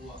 Wow.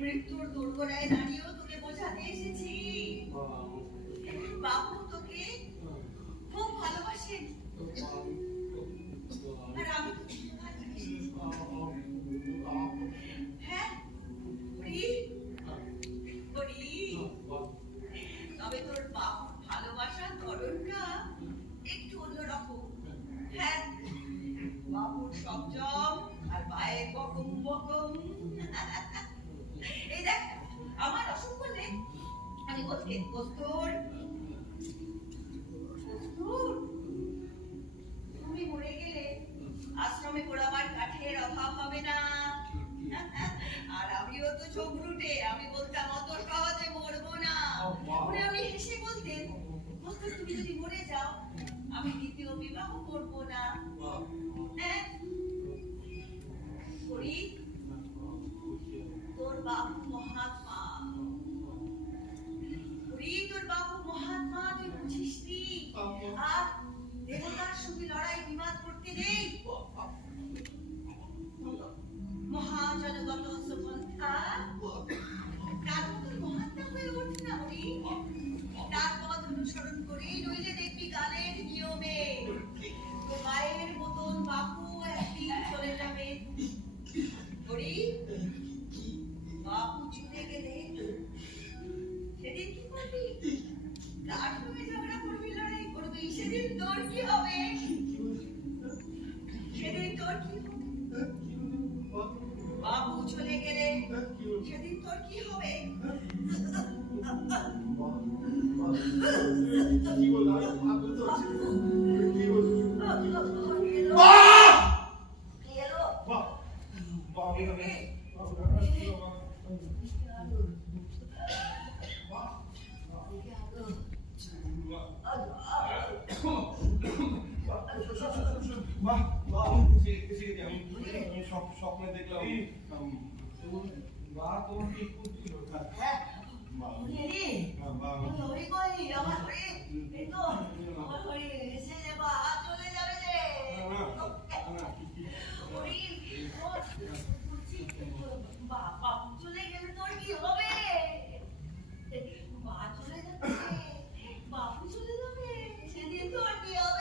মৃত্যুর দুর্গরায় দাঁড়িয়েও তোকে বোঝাতে এসেছি। বাবু তোকে খুব ভালোবাসেন। হ্যাঁ তবে তোর ভালোবাসার একটু হ্যাঁ বাবুর আর পায়ে বকম বকম তুমি মরে গেলে আশ্রমে পোড়াবার কাঠের অভাব হবে না। আর আমিও তো রুটে আমি বলতাম, অত সহজে দেবতার সঙ্গে লড়াই, বিবাদ করতে নেই। মহাজনগত সুপন্থা তার মহাত্মা হয়ে ওঠে না উনি তার পথ অনুসরণ করে নইলে দেখবি গানের নিয়মে। মায়ের মতন বাপু একদিন চলে যাবে। তোর কি হবে? সেদিন তোর কি হবে? বাবু চলে গেলে সেদিন তোর কি হবে? যে বা চলে যাবে যে। হরি, ওর, বলছি, বা- বাবু চলে গেলে তোর কি হবে? বা চলে যাবে, বাবু চলে যাবে, সেদিন তোর কি হবে?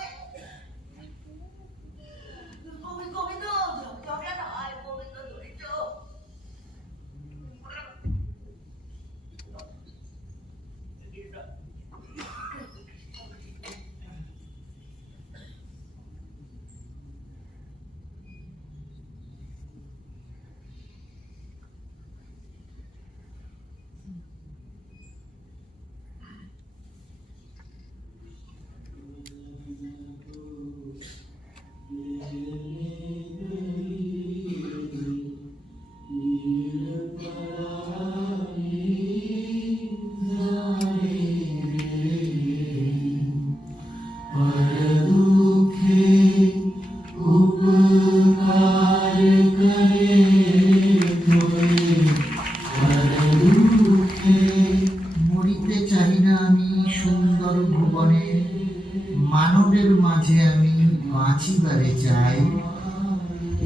মানবের মাঝে আমি বাঁচিবারে চাই।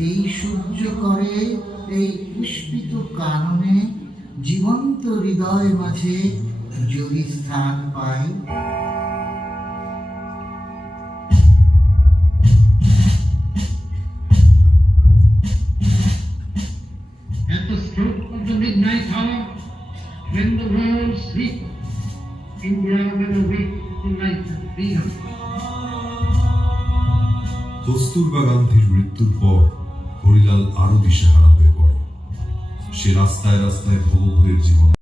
এই সূর্য করে, এই পুষ্পিত কাননে, জীবন্ত হৃদয় মাঝে যদি স্থান পাই কস্তুরবা গান্ধীর মৃত্যুর পর হরিলাল আরও দিশেহারা হয়ে পড়ে। সে রাস্তায় রাস্তায় ভবঘুরের জীবন